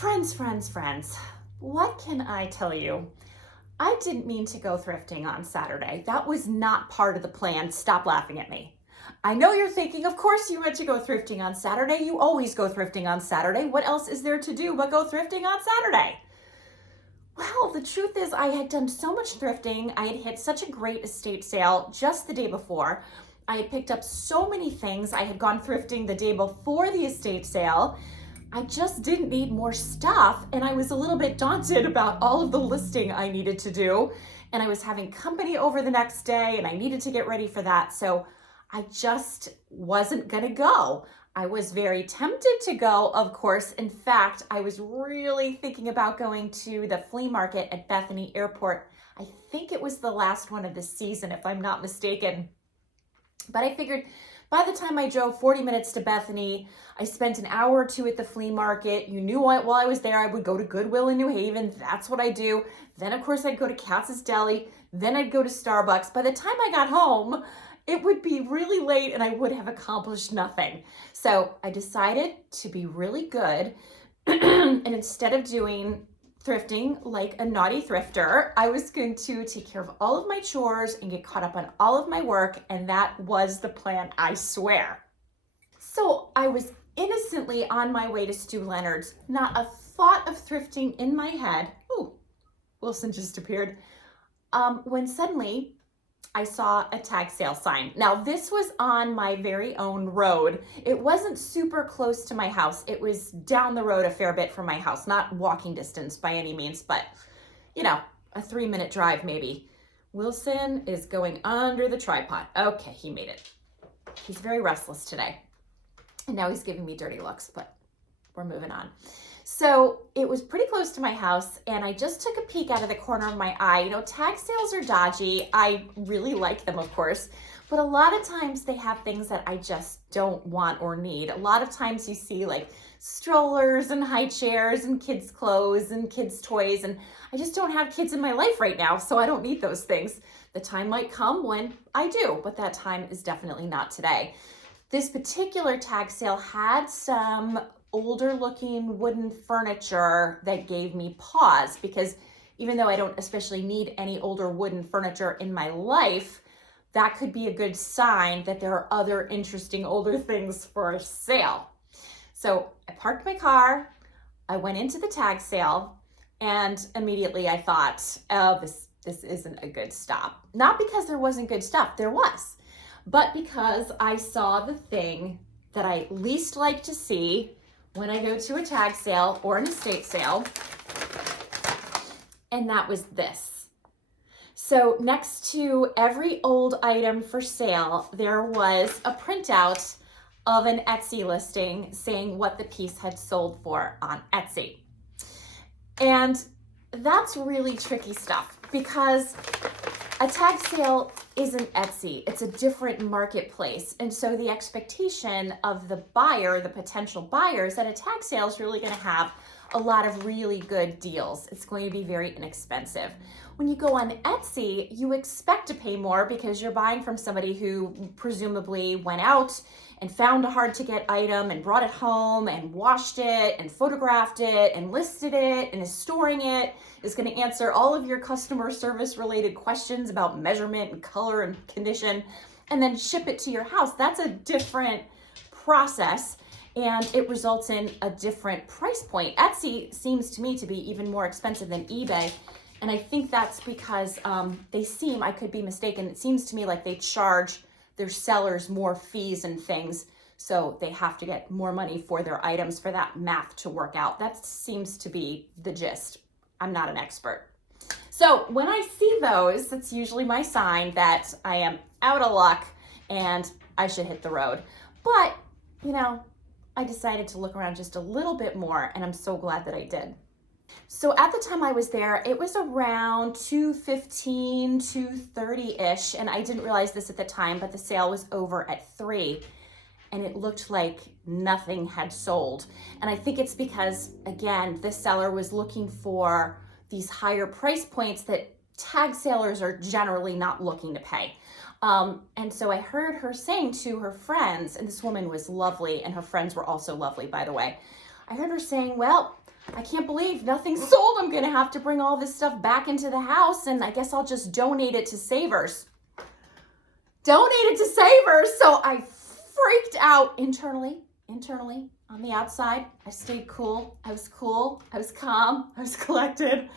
Friends, what can I tell you? I didn't mean to go thrifting on Saturday. That was not part of the plan. Stop laughing at me. I know you're thinking, of course you went to go thrifting on Saturday. You always go thrifting on Saturday. What else is there to do but go thrifting on Saturday? Well, the truth is I had done so much thrifting. I had hit such a great estate sale just the day before. I had picked up so many things. I had gone thrifting the day before the estate sale. I just didn't need more stuff, and I was a little bit daunted about all of the listing I needed to do, and I was having company over the next day, and I needed to get ready for that, so I just wasn't gonna go. I was very tempted to go, of course. In fact, I was really thinking about going to the flea market at Bethany Airport. I think it was the last one of the season, if I'm not mistaken. But I figured by the time I drove 40 minutes to Bethany, I spent an hour or two at the flea market. You knew while I was there, I would go to Goodwill in New Haven. That's what I do. Then, of course, I'd go to Katz's Deli. Then I'd go to Starbucks. By the time I got home, it would be really late and I would have accomplished nothing. So I decided to be really good. And instead of doing thrifting like a naughty thrifter, I was going to take care of all of my chores and get caught up on all of my work, and that was the plan, I swear. So I was innocently on my way to Stu Leonard's, not a thought of thrifting in my head. Ooh, Wilson just appeared. When suddenly I saw a tag sale sign. Now, this was on my very own road. It wasn't super close to my house. It was down the road a fair bit from my house, not walking distance by any means, but a 3-minute drive maybe. Wilson is going under the tripod. Okay, he made it. He's very restless today. And now he's giving me dirty looks, but we're moving on. So it was pretty close to my house, and I just took a peek out of the corner of my eye. Tag sales are dodgy. I really like them, of course, but a lot of times they have things that I just don't want or need. A lot of times you see like strollers and high chairs and kids' clothes and kids' toys, and I just don't have kids in my life right now, so I don't need those things. The time might come when I do, but that time is definitely not today. This particular tag sale had some older looking wooden furniture that gave me pause, because even though I don't especially need any older wooden furniture in my life, that could be a good sign that there are other interesting older things for sale. So I parked my car, I went into the tag sale, and immediately I thought, oh, this isn't a good stop. Not because there wasn't good stuff, there was, but because I saw the thing that I least like to see when I go to a tag sale or an estate sale, and that was this. So next to every old item for sale, there was a printout of an Etsy listing saying what the piece had sold for on Etsy. And that's really tricky stuff, because a tag sale isn't Etsy, it's a different marketplace. And so the expectation of the buyer, the potential buyer, is that a tag sale is really gonna have a lot of really good deals. It's going to be very inexpensive. When you go on Etsy, you expect to pay more because you're buying from somebody who presumably went out and found a hard to get item and brought it home and washed it and photographed it and listed it and is storing it, is going to answer all of your customer service related questions about measurement and color and condition, and then ship it to your house. That's a different process, and it results in a different price point. Etsy seems to me to be even more expensive than eBay, and I think that's because I could be mistaken, it seems to me like they charge their sellers more fees and things, so they have to get more money for their items for that math to work out. That seems to be the gist. I'm not an expert. So when I see those, that's usually my sign that I am out of luck and I should hit the road. But, I decided to look around just a little bit more, and I'm so glad that I did. So at the time I was there, it was around 2:15, 2:30-ish, and I didn't realize this at the time, but the sale was over at 3, and it looked like nothing had sold. And I think it's because, again, the seller was looking for these higher price points that tag sellers are generally not looking to pay. And so I heard her saying to her friends, and this woman was lovely, and her friends were also lovely, by the way. I heard her saying, well, I can't believe nothing's sold. I'm going to have to bring all this stuff back into the house, and I guess I'll just donate it to Savers. Donate it to Savers. So I freaked out internally, on the outside. I stayed cool. I was calm. I was collected.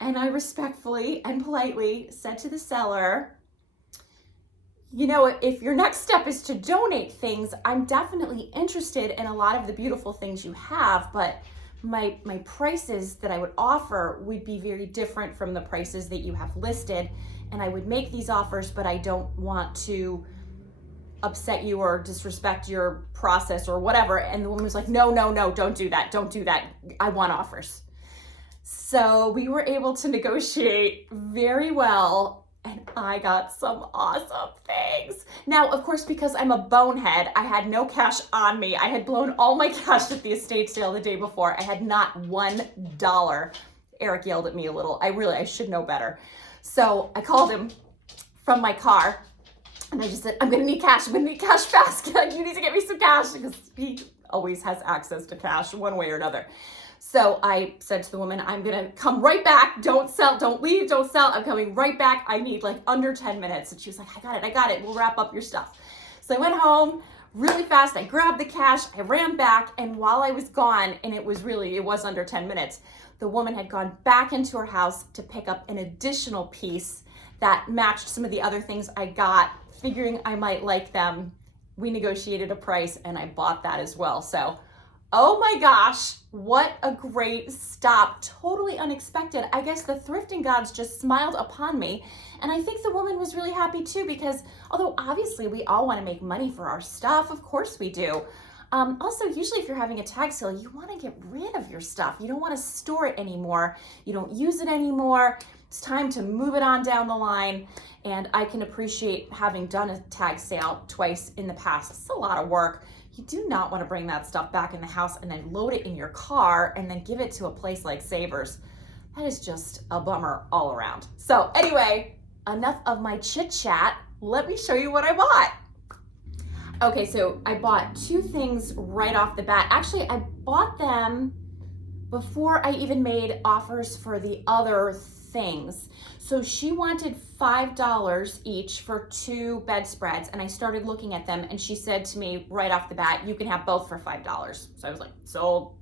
And I respectfully and politely said to the seller, you know, if your next step is to donate things, I'm definitely interested in a lot of the beautiful things you have, but my prices that I would offer would be very different from the prices that you have listed. And I would make these offers, but I don't want to upset you or disrespect your process or whatever. And the woman was like, no, don't do that. Don't do that. I want offers. So we were able to negotiate very well, and I got some awesome things. Now, of course, because I'm a bonehead, I had no cash on me. I had blown all my cash at the estate sale the day before. I had not $1. Eric yelled at me a little. I should know better. So I called him from my car, and I just said, I'm gonna need cash fast. You need to get me some cash, because he always has access to cash one way or another. So I said to the woman, I'm gonna come right back. Don't sell, don't leave, don't sell. I'm coming right back. I need like under 10 minutes. And she was like, I got it. We'll wrap up your stuff. So I went home really fast. I grabbed the cash, I ran back. And while I was gone, and it was under 10 minutes, the woman had gone back into her house to pick up an additional piece that matched some of the other things I got, figuring I might like them. We negotiated a price, and I bought that as well. So, oh my gosh, what a great stop. Totally unexpected. I guess the thrifting gods just smiled upon me. And I think the woman was really happy too, because although obviously we all want to make money for our stuff, of course we do. Also, usually if you're having a tag sale, you want to get rid of your stuff. You don't want to store it anymore. You don't use it anymore. It's time to move it on down the line. And I can appreciate having done a tag sale twice in the past. It's a lot of work. You do not want to bring that stuff back in the house and then load it in your car and then give it to a place like Savers. That is just a bummer all around. So anyway, enough of my chit chat. Let me show you what I bought. Okay, so I bought two things right off the bat. Actually, I bought them before I even made offers for the other things. So she wanted $5 each for 2 bedspreads, and I started looking at them, and she said to me right off the bat, you can have both for $5. So I was like, sold.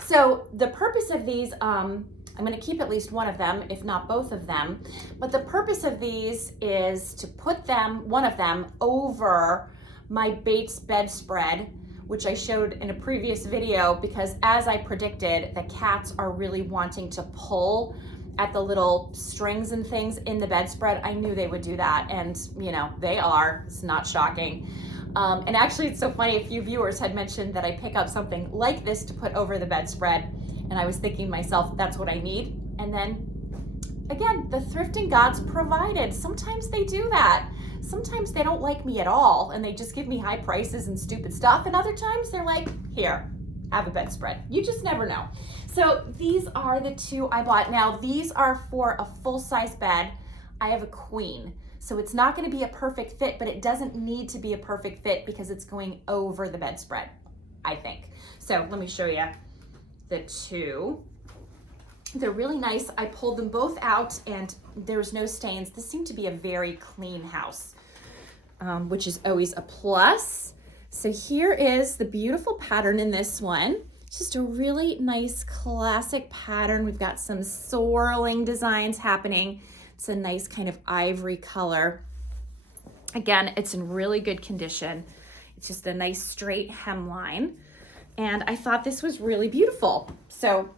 So the purpose of these, I'm going to keep at least one of them, if not both of them. But the purpose of these is to put one of them over my Bates bedspread, which I showed in a previous video, because as I predicted, the cats are really wanting to pull at the little strings and things in the bedspread. I knew they would do that, and you know, they are. It's not shocking. And actually, it's so funny, a few viewers had mentioned that I pick up something like this to put over the bedspread, and I was thinking to myself, that's what I need. And then, again, the thrifting gods provided. Sometimes they do that. Sometimes they don't like me at all, and they just give me high prices and stupid stuff, and other times they're like, here, have a bedspread. You just never know. So these are the two I bought. Now, these are for a full-size bed. I have a queen. So it's not going to be a perfect fit, but it doesn't need to be a perfect fit because it's going over the bedspread, I think. So let me show you the two. They're really nice. I pulled them both out and there's no stains. This seemed to be a very clean house, which is always a plus. So here is the beautiful pattern in this one. It's just a really nice classic pattern. We've got some swirling designs happening. It's a nice kind of ivory color. Again, it's in really good condition. It's just a nice straight hemline. And I thought this was really beautiful. So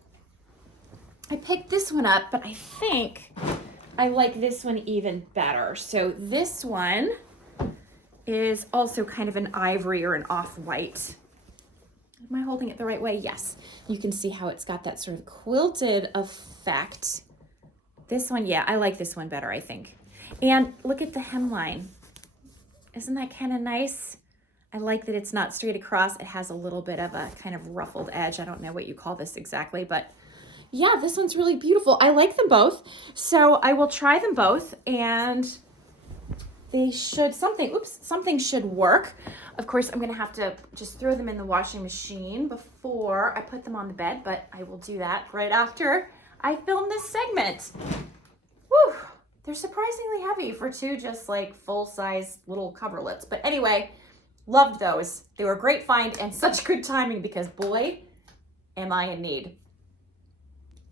I picked this one up, but I think I like this one even better. So this one is also kind of an ivory or an off-white. Am I holding it the right way? Yes. You can see how it's got that sort of quilted effect. This one, yeah, I like this one better, I think. And look at the hemline. Isn't that kind of nice? I like that it's not straight across. It has a little bit of a kind of ruffled edge. I don't know what you call this exactly, but yeah, this one's really beautiful. I like them both. So I will try them both and something should work. Of course, I'm gonna have to just throw them in the washing machine before I put them on the bed, but I will do that right after I film this segment. Whew, they're surprisingly heavy for two just like full-size little coverlets. But anyway, loved those. They were a great find and such good timing because boy, am I in need.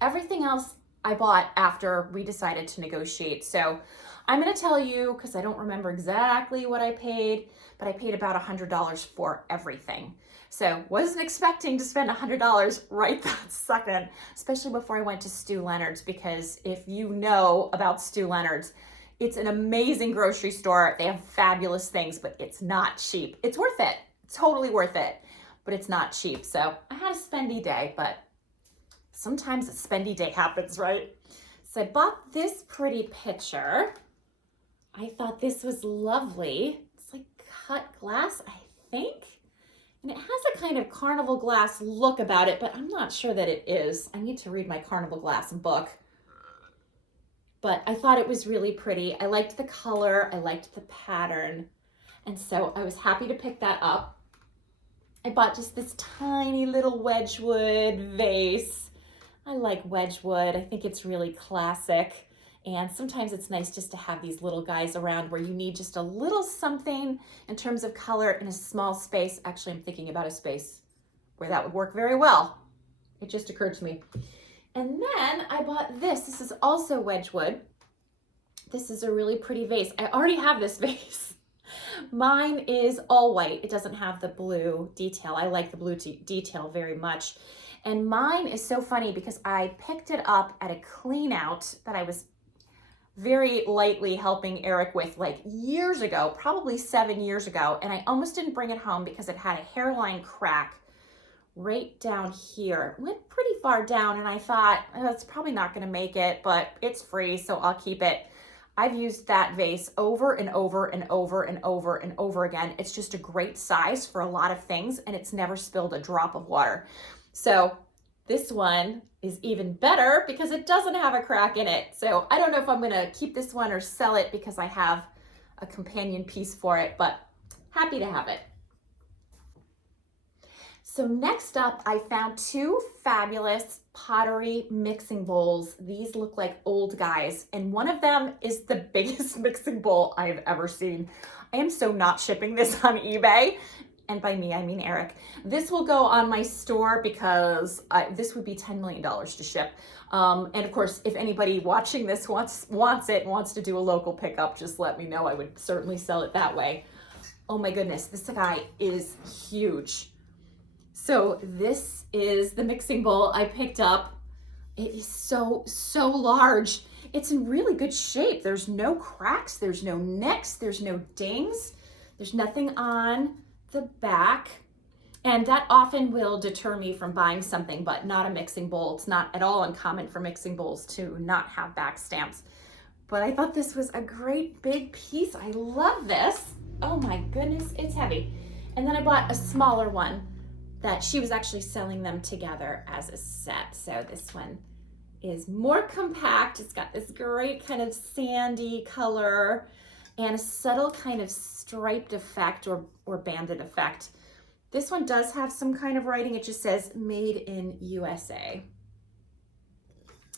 Everything else I bought after we decided to negotiate. So I'm going to tell you, because I don't remember exactly what I paid, but I paid about $100 for everything. So wasn't expecting to spend $100 right that second, especially before I went to Stu Leonard's, because if you know about Stu Leonard's, it's an amazing grocery store. They have fabulous things, but it's not cheap. It's worth it. It's totally worth it, but it's not cheap. So I had a spendy day, but sometimes a spendy day happens, right? So I bought this pretty pitcher. I thought this was lovely. It's like cut glass, I think. And it has a kind of carnival glass look about it, but I'm not sure that it is. I need to read my carnival glass book. But I thought it was really pretty. I liked the color, I liked the pattern. And so I was happy to pick that up. I bought just this tiny little Wedgwood vase. I like Wedgwood. I think it's really classic. And sometimes it's nice just to have these little guys around where you need just a little something in terms of color in a small space. Actually, I'm thinking about a space where that would work very well. It just occurred to me. And then I bought this. This is also Wedgwood. This is a really pretty vase. I already have this vase. Mine is all white. It doesn't have the blue detail. I like the blue detail very much. And mine is so funny because I picked it up at a clean out that I was very lightly helping Eric with like years ago, probably 7 years ago. And I almost didn't bring it home because it had a hairline crack right down here. It went pretty far down and I thought, oh, it's probably not gonna make it, but it's free, so I'll keep it. I've used that vase over and over and over and over and over again. It's just a great size for a lot of things and it's never spilled a drop of water. So this one is even better because it doesn't have a crack in it. So I don't know if I'm gonna keep this one or sell it because I have a companion piece for it, but happy to have it. So next up, I found two fabulous pottery mixing bowls. These look like old guys, and one of them is the biggest mixing bowl I've ever seen. I am so not shipping this on eBay. And by me, I mean Eric. This will go on my store because this would be $10 million to ship. And of course, if anybody watching this wants to do a local pickup, just let me know. I would certainly sell it that way. Oh my goodness, this guy is huge. So this is the mixing bowl I picked up. It is so large. It's in really good shape. There's no cracks, there's no nicks, there's no dings, there's nothing on the back, and that often will deter me from buying something, but not a mixing bowl. It's not at all uncommon for mixing bowls to not have back stamps, but I thought this was a great big piece. I love this. Oh my goodness, it's heavy. And then I bought a smaller one that she was actually selling them together as a set. So this one is more compact. It's got this great kind of sandy color and a subtle kind of striped effect or banded effect. This one does have some kind of writing. It just says made in USA.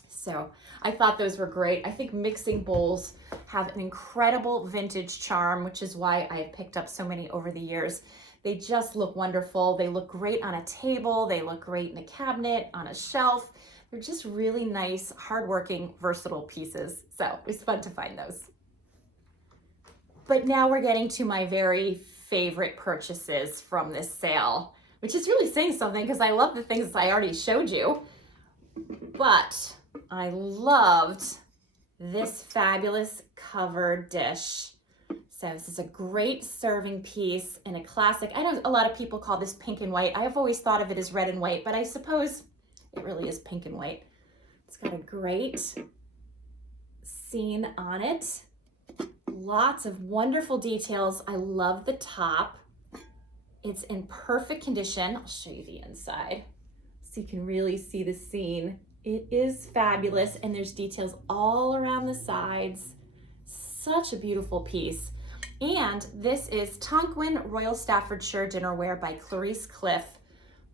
So I thought those were great. I think mixing bowls have an incredible vintage charm, which is why I've picked up so many over the years. They just look wonderful. They look great on a table. They look great in a cabinet, on a shelf. They're just really nice, hardworking, versatile pieces. So it was fun to find those. But now we're getting to my very favorite purchases from this sale, which is really saying something because I love the things I already showed you. But I loved this fabulous covered dish. So this is a great serving piece in a classic. I know a lot of people call this pink and white. I've always thought of it as red and white, but I suppose it really is pink and white. It's got a great scene on it. Lots of wonderful details. I love the top. It's in perfect condition. I'll show you the inside so you can really see the scene. It is fabulous, and there's details all around the sides. Such a beautiful piece. And this is Tonquin Royal Staffordshire Dinnerware by Clarice Cliff,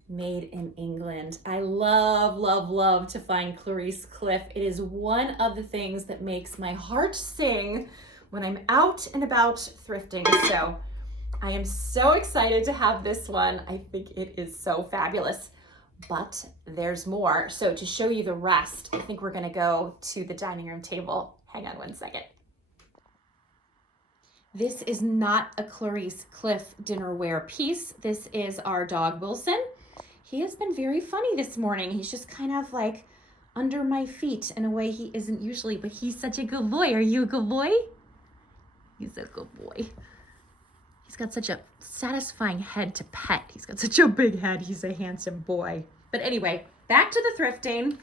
made in England. I love, love, love to find Clarice Cliff. It is one of the things that makes my heart sing when I'm out and about thrifting. So I am so excited to have this one. I think it is so fabulous, but there's more. So to show you the rest, I think we're gonna go to the dining room table. Hang on one second. This is not a Clarice Cliff dinnerware piece. This is our dog, Wilson. He has been very funny this morning. He's just kind of like under my feet in a way he isn't usually, but he's such a good boy. Are you a good boy? He's a good boy. He's got such a satisfying head to pet. He's got such a big head. He's a handsome boy. But anyway, back to the thrifting.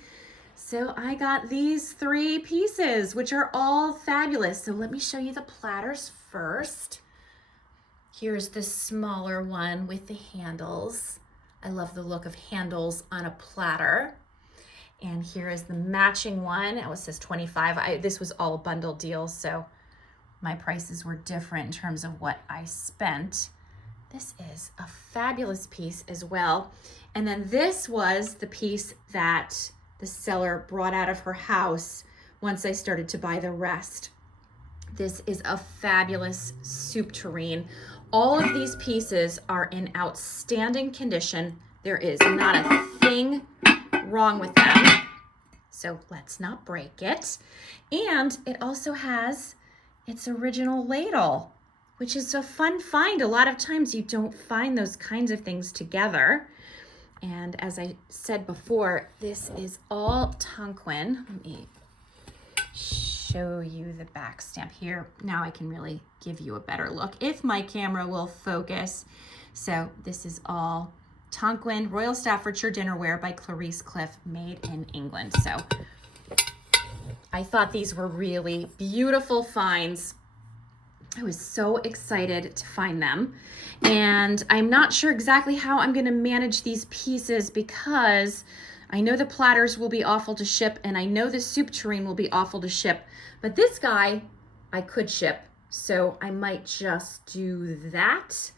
So I got these 3 pieces, which are all fabulous. So let me show you the platters first. Here's the smaller one with the handles. I love the look of handles on a platter. And here is the matching one. It says 25. This was all a bundle deal, so my prices were different in terms of what I spent. This is a fabulous piece as well. And then this was the piece that the seller brought out of her house once I started to buy the rest. This is a fabulous soup tureen. All of these pieces are in outstanding condition. There is not a thing wrong with them. So let's not break it. And it also has its original ladle, which is a fun find. A lot of times you don't find those kinds of things together. And as I said before, this is all Tonquin. Let me show you the back stamp here. Now I can really give you a better look if my camera will focus. So this is all Tonquin Royal Staffordshire Dinnerware by Clarice Cliff, made in England. So I thought these were really beautiful finds. I was so excited to find them. And I'm not sure exactly how I'm gonna manage these pieces because I know the platters will be awful to ship and I know the soup tureen will be awful to ship, but this guy I could ship. So I might just do that.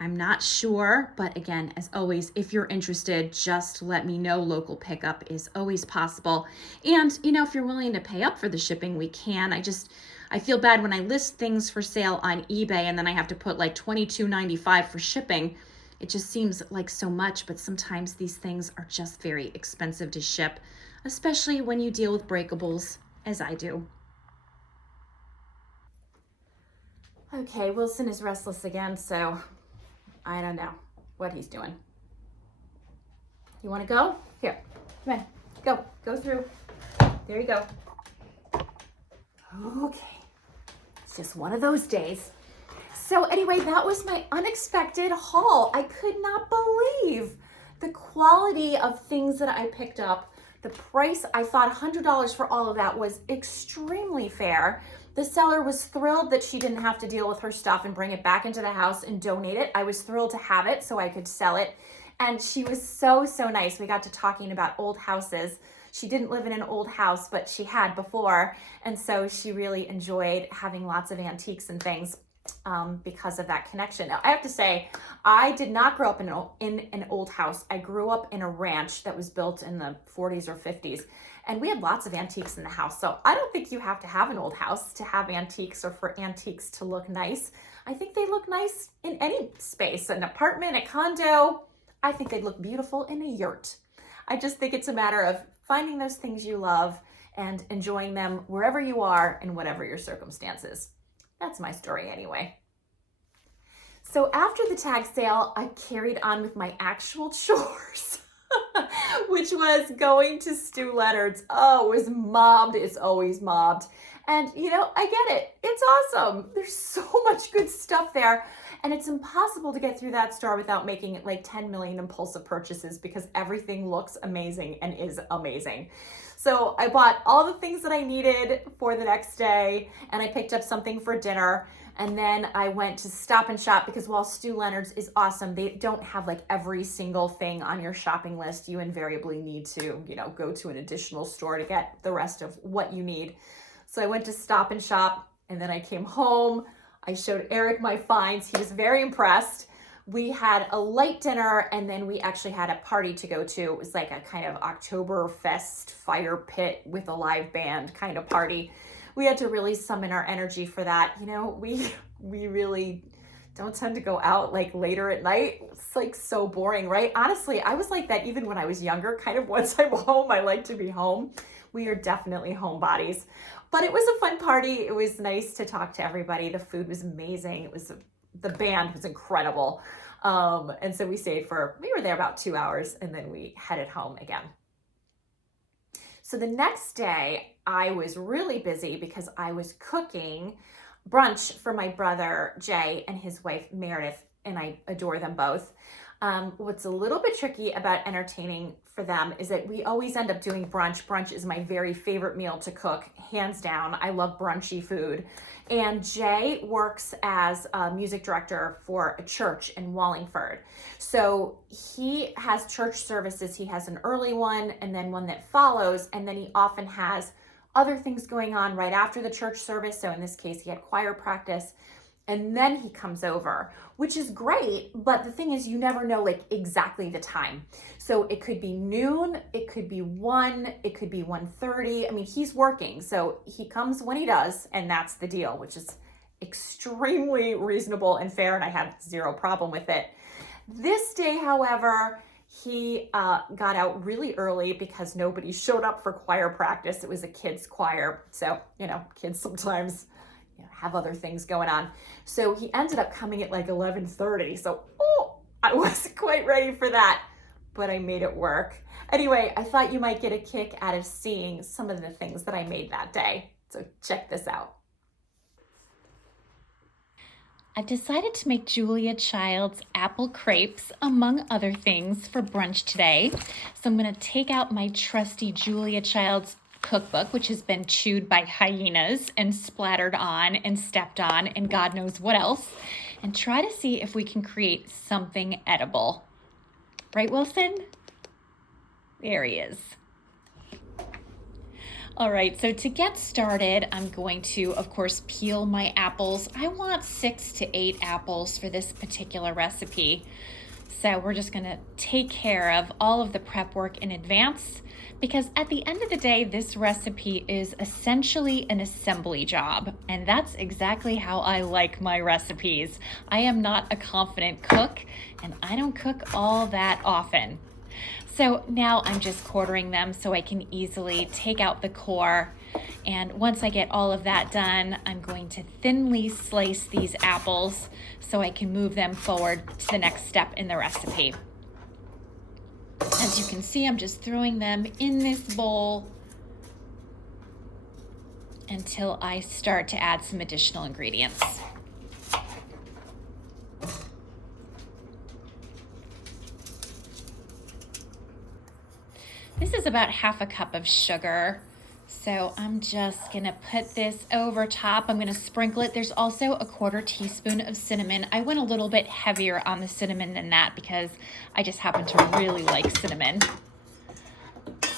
I'm not sure, but again, as always, if you're interested, just let me know. Local pickup is always possible. And if you're willing to pay up for the shipping, we can. I feel bad when I list things for sale on eBay and then I have to put like $22.95 for shipping. It just seems like so much, but sometimes these things are just very expensive to ship, especially when you deal with breakables, as I do. Okay, Wilson is restless again, so I don't know what he's doing. You want to go? Here, come on, go through. There you go. Okay, it's just one of those days. So anyway, that was my unexpected haul. I could not believe the quality of things that I picked up. The price, I thought $100 for all of that was extremely fair. The seller was thrilled that she didn't have to deal with her stuff and bring it back into the house and donate it. I was thrilled to have it so I could sell it. And she was so, so nice. We got to talking about old houses. She didn't live in an old house, but she had before. And so she really enjoyed having lots of antiques and things because of that connection. Now, I have to say, I did not grow up in an old house. I grew up in a ranch that was built in the 40s or 50s. And we had lots of antiques in the house. So I don't think you have to have an old house to have antiques or for antiques to look nice. I think they look nice in any space, an apartment, a condo. I think they'd look beautiful in a yurt. I just think it's a matter of finding those things you love and enjoying them wherever you are and whatever your circumstances. That's my story anyway. So after the tag sale, I carried on with my actual chores. Which was going to Stu Leonard's. Oh, it was mobbed. It's always mobbed. And I get it. It's awesome. There's so much good stuff there. And it's impossible to get through that store without making it like 10 million impulsive purchases because everything looks amazing and is amazing. So I bought all the things that I needed for the next day and I picked up something for dinner. And then I went to Stop and Shop because while Stu Leonard's is awesome, they don't have like every single thing on your shopping list. You invariably need to, go to an additional store to get the rest of what you need. So I went to Stop and Shop and then I came home. I showed Eric my finds. He was very impressed. We had a light dinner and then we actually had a party to go to. It was like a kind of Oktoberfest fire pit with a live band kind of party. We had to really summon our energy for that. You know, we really don't tend to go out like later at night. It's like so boring, right? Honestly, I was like that even when I was younger. Kind of once I'm home, I like to be home. We are definitely homebodies. But it was a fun party. It was nice to talk to everybody. The food was amazing. The band was incredible. And so we were there about 2 hours and then we headed home again. So the next day I was really busy because I was cooking brunch for my brother Jay and his wife Meredith, and I adore them both. What's a little bit tricky about entertaining for them is that we always end up doing brunch. Brunch is my very favorite meal to cook, hands down. I love brunchy food. And Jay works as a music director for a church in Wallingford. So he has church services. He has an early one and then one that follows. And then he often has other things going on right after the church service. So in this case, he had choir practice. And then he comes over, which is great. But the thing is, you never know like exactly the time. So it could be noon, it could be 1, it could be 1:30. I mean, he's working. So he comes when he does, and that's the deal, which is extremely reasonable and fair. And I had zero problem with it. This day, however, he got out really early because nobody showed up for choir practice. It was a kids' choir. So, you know, kids sometimes have other things going on. So he ended up coming at like 11:30. So, I wasn't quite ready for that, but I made it work. Anyway, I thought you might get a kick out of seeing some of the things that I made that day. So check this out. I've decided to make Julia Child's apple crepes, among other things, for brunch today. So I'm going to take out my trusty Julia Child's cookbook, which has been chewed by hyenas and splattered on and stepped on and God knows what else, and try to see if we can create something edible. Right, Wilson? There he is. All right, so to get started, I'm going to, of course, peel my apples. I want 6 to 8 apples for this particular recipe. So we're just gonna take care of all of the prep work in advance, because at the end of the day, this recipe is essentially an assembly job. And that's exactly how I like my recipes. I am not a confident cook, and I don't cook all that often. So now I'm just quartering them so I can easily take out the core. And once I get all of that done, I'm going to thinly slice these apples so I can move them forward to the next step in the recipe. As you can see, I'm just throwing them in this bowl until I start to add some additional ingredients. This is about half a cup of sugar. So I'm just gonna put this over top. I'm gonna sprinkle it. There's also a 1/4 teaspoon of cinnamon. I went a little bit heavier on the cinnamon than that because I just happen to really like cinnamon.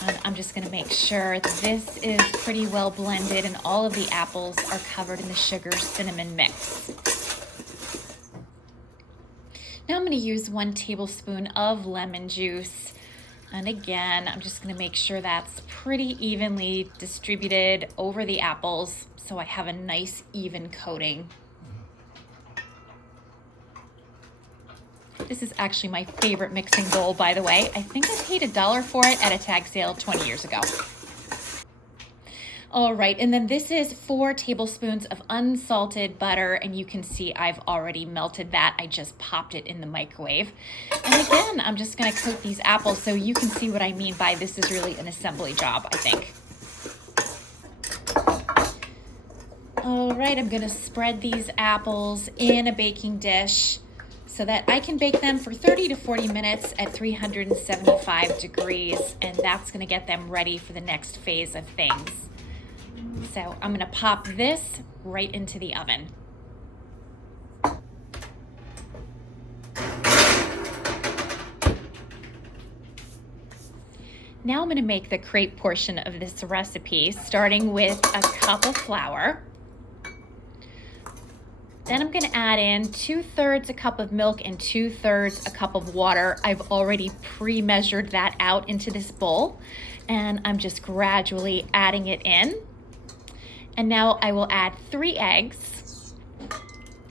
And I'm just gonna make sure this is pretty well blended and all of the apples are covered in the sugar cinnamon mix. Now I'm gonna use 1 tablespoon of lemon juice. And again, I'm just gonna make sure that's pretty evenly distributed over the apples so I have a nice even coating. This is actually my favorite mixing bowl, by the way. I think I paid $1 for it at a tag sale 20 years ago. All right, and then this is 4 tablespoons of unsalted butter, and you can see I've already melted that. I just popped it in the microwave. And again, I'm just gonna coat these apples so you can see what I mean by this is really an assembly job, I think. All right, I'm gonna spread these apples in a baking dish so that I can bake them for 30 to 40 minutes at 375 degrees, and that's gonna get them ready for the next phase of things. So I'm gonna pop this right into the oven. Now I'm gonna make the crepe portion of this recipe, starting with a cup of flour, Then I'm gonna add in 2/3 a cup of milk and 2/3 a cup of water. I've already pre-measured that out into this bowl, and I'm just gradually adding it in. And now I will add 3 eggs.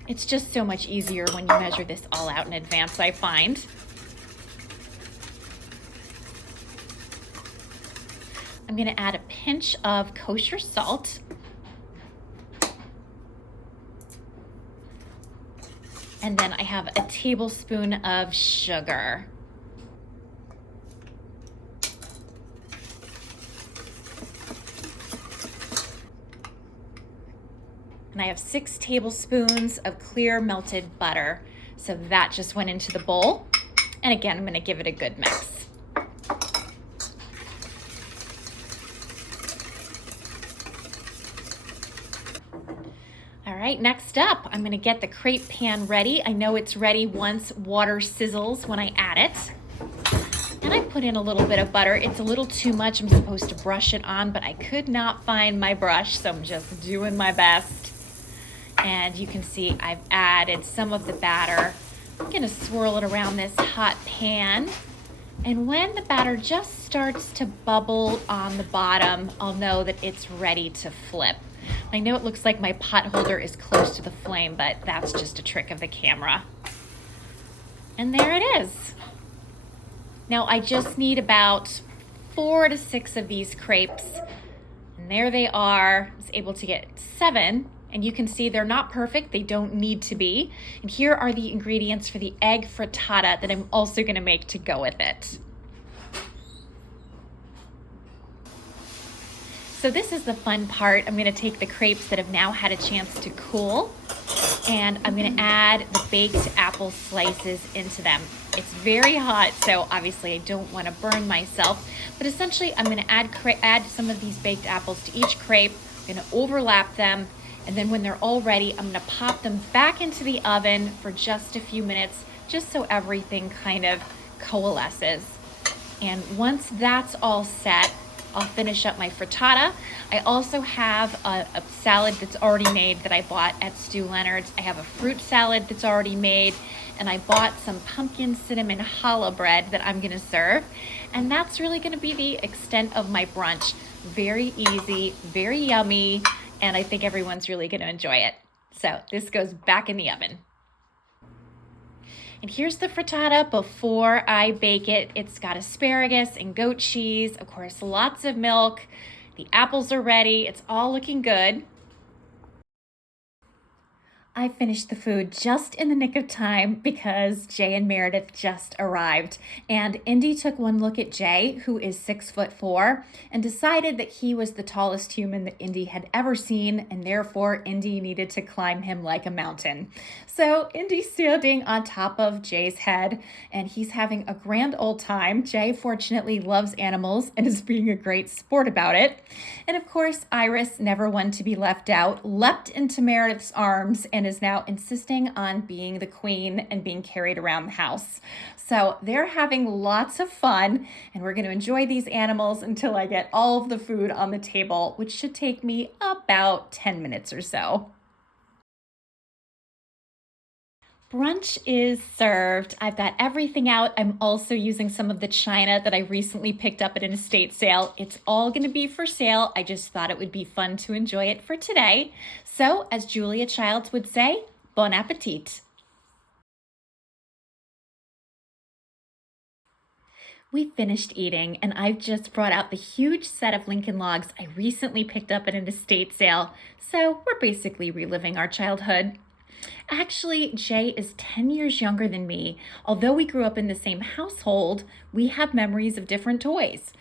It's just so much easier when you measure this all out in advance, I find. I'm gonna add a pinch of kosher salt. And then I have a tablespoon of sugar. And I have 6 tablespoons of clear melted butter. So that just went into the bowl. And again, I'm gonna give it a good mix. All right, next up, I'm gonna get the crepe pan ready. I know it's ready once water sizzles when I add it. And I put in a little bit of butter. It's a little too much. I'm supposed to brush it on, but I could not find my brush, so I'm just doing my best. And you can see I've added some of the batter. I'm gonna swirl it around this hot pan. And when the batter just starts to bubble on the bottom, I'll know that it's ready to flip. I know it looks like my pot holder is close to the flame, but that's just a trick of the camera. And there it is. Now I just need about 4 to 6 of these crepes. And there they are. I was able to get 7. And you can see they're not perfect. They don't need to be. And here are the ingredients for the egg frittata that I'm also gonna make to go with it. So this is the fun part. I'm gonna take the crepes that have now had a chance to cool, and I'm gonna add the baked apple slices into them. It's very hot, so obviously I don't wanna burn myself, but essentially I'm gonna add some of these baked apples to each crepe. I'm gonna overlap them, and then when they're all ready, I'm gonna pop them back into the oven for just a few minutes, just so everything kind of coalesces. And once that's all set, I'll finish up my frittata. I also have a salad that's already made that I bought at Stu Leonard's. I have a fruit salad that's already made, and I bought some pumpkin cinnamon challah bread that I'm gonna serve. And that's really gonna be the extent of my brunch. Very easy, very yummy, and I think everyone's really gonna enjoy it. So this goes back in the oven. And here's the frittata before I bake it. It's got asparagus and goat cheese, of course, lots of milk. The apples are ready. It's all looking good. I finished the food just in the nick of time because Jay and Meredith just arrived. And Indy took one look at Jay, who is 6'4", and decided that he was the tallest human that Indy had ever seen, and therefore Indy needed to climb him like a mountain. So Indy's standing on top of Jay's head, and he's having a grand old time. Jay fortunately loves animals and is being a great sport about it. And of course, Iris, never one to be left out, leapt into Meredith's arms and is now insisting on being the queen and being carried around the house. So they're having lots of fun, and we're going to enjoy these animals until I get all of the food on the table, which should take me about 10 minutes or so. Brunch is served. I've got everything out. I'm also using some of the china that I recently picked up at an estate sale. It's all going to be for sale. I just thought it would be fun to enjoy it for today. So, as Julia Childs would say, bon appetit. We finished eating, and I've just brought out the huge set of Lincoln Logs I recently picked up at an estate sale. So we're basically reliving our childhood. Actually, Jay is 10 years younger than me. Although we grew up in the same household, we have memories of different toys.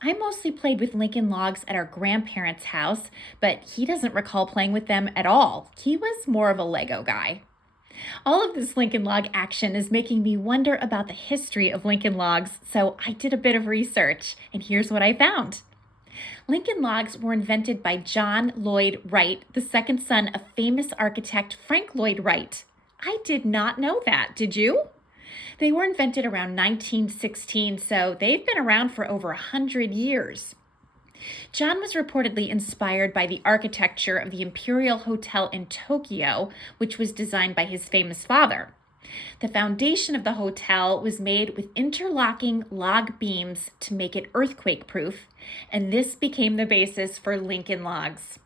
I mostly played with Lincoln Logs at our grandparents' house, but he doesn't recall playing with them at all. He was more of a Lego guy. All of this Lincoln Log action is making me wonder about the history of Lincoln Logs, so I did a bit of research, and here's what I found. Lincoln Logs were invented by John Lloyd Wright, the second son of famous architect Frank Lloyd Wright. I did not know that, did you? They were invented around 1916, so they've been around for over 100 years. John was reportedly inspired by the architecture of the Imperial Hotel in Tokyo, which was designed by his famous father. The foundation of the hotel was made with interlocking log beams to make it earthquake-proof, and this became the basis for Lincoln Logs.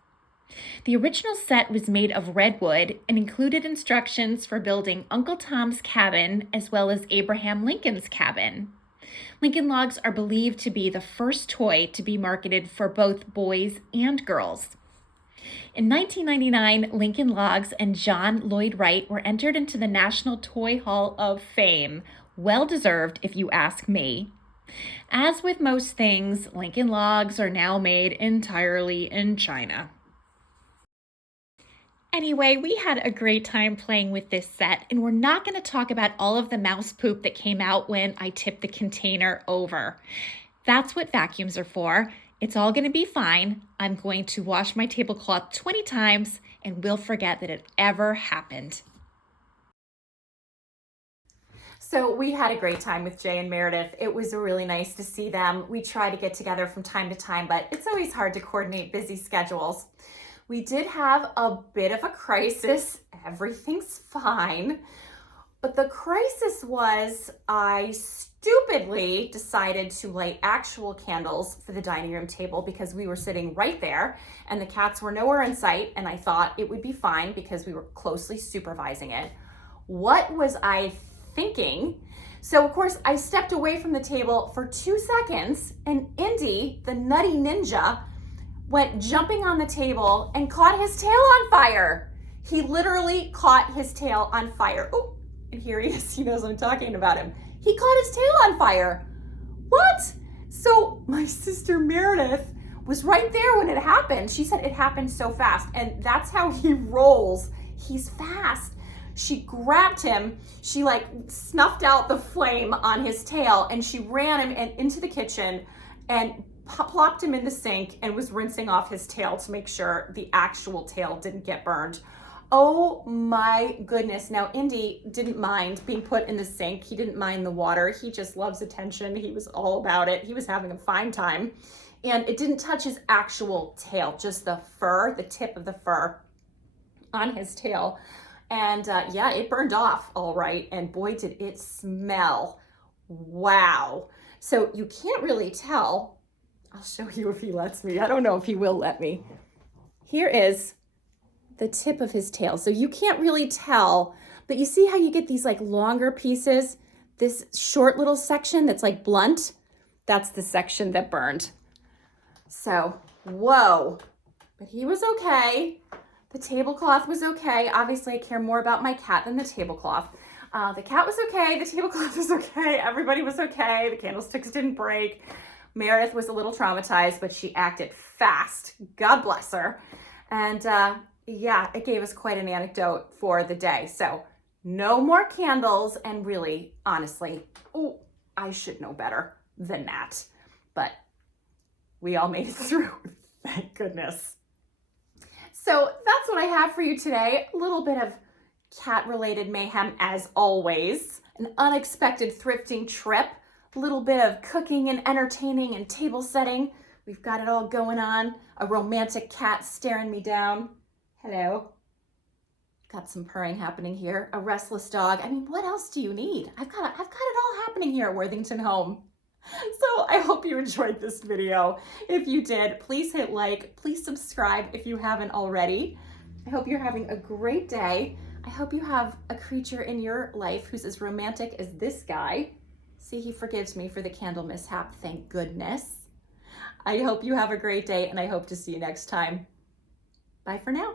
The original set was made of redwood and included instructions for building Uncle Tom's Cabin as well as Abraham Lincoln's cabin. Lincoln Logs are believed to be the first toy to be marketed for both boys and girls. In 1999, Lincoln Logs and John Lloyd Wright were entered into the National Toy Hall of Fame. Well deserved, if you ask me. As with most things, Lincoln Logs are now made entirely in China. Anyway, we had a great time playing with this set, and we're not going to talk about all of the mouse poop that came out when I tipped the container over. That's what vacuums are for. It's all going to be fine. I'm going to wash my tablecloth 20 times, and we'll forget that it ever happened. So we had a great time with Jay and Meredith. It was really nice to see them. We try to get together from time to time, but it's always hard to coordinate busy schedules. We did have a bit of a crisis. Everything's fine. But the crisis was I stupidly decided to light actual candles for the dining room table because we were sitting right there and the cats were nowhere in sight, and I thought it would be fine because we were closely supervising it. What was I thinking? So of course I stepped away from the table for 2 seconds and Indy, the nutty ninja, went jumping on the table and caught his tail on fire. He literally caught his tail on fire. Oh, and here he is. He knows I'm talking about him. He caught his tail on fire. What? So my sister Meredith was right there when it happened. She said it happened so fast, and that's how he rolls. He's fast. She grabbed him. She snuffed out the flame on his tail, and she ran him into the kitchen and plopped him in the sink and was rinsing off his tail to make sure the actual tail didn't get burned. Oh my goodness. Now, Indy didn't mind being put in the sink. He didn't mind the water. He just loves attention. He was all about it. He was having a fine time. And it didn't touch his actual tail, just the fur, the tip of the fur on his tail. And yeah, it burned off all right. And boy, did it smell. Wow. So you can't really tell. I'll show you if he lets me. I don't know if he will let me. Here is the tip of his tail. So you can't really tell, but you see how you get these longer pieces? This short little section that's blunt, that's the section that burned. So, whoa, but he was okay. The tablecloth was okay. Obviously, I care more about my cat than the tablecloth. The cat was okay. The tablecloth was okay. Everybody was okay. The candlesticks didn't break. Meredith was a little traumatized, but she acted fast. God bless her. And yeah, it gave us quite an anecdote for the day. So no more candles. And really, honestly, oh, I should know better than that. But we all made it through. Thank goodness. So that's what I have for you today. A little bit of cat-related mayhem as always. An unexpected thrifting trip. A little bit of cooking and entertaining and table setting. We've got it all going on. A romantic cat staring me down. Hello. Got some purring happening here. A restless dog. I mean, what else do you need? I've got it all happening here at Worthington Home. So I hope you enjoyed this video. If you did, please hit like. Please subscribe if you haven't already. I hope you're having a great day. I hope you have a creature in your life who's as romantic as this guy. See, he forgives me for the candle mishap, thank goodness. I hope you have a great day, and I hope to see you next time. Bye for now.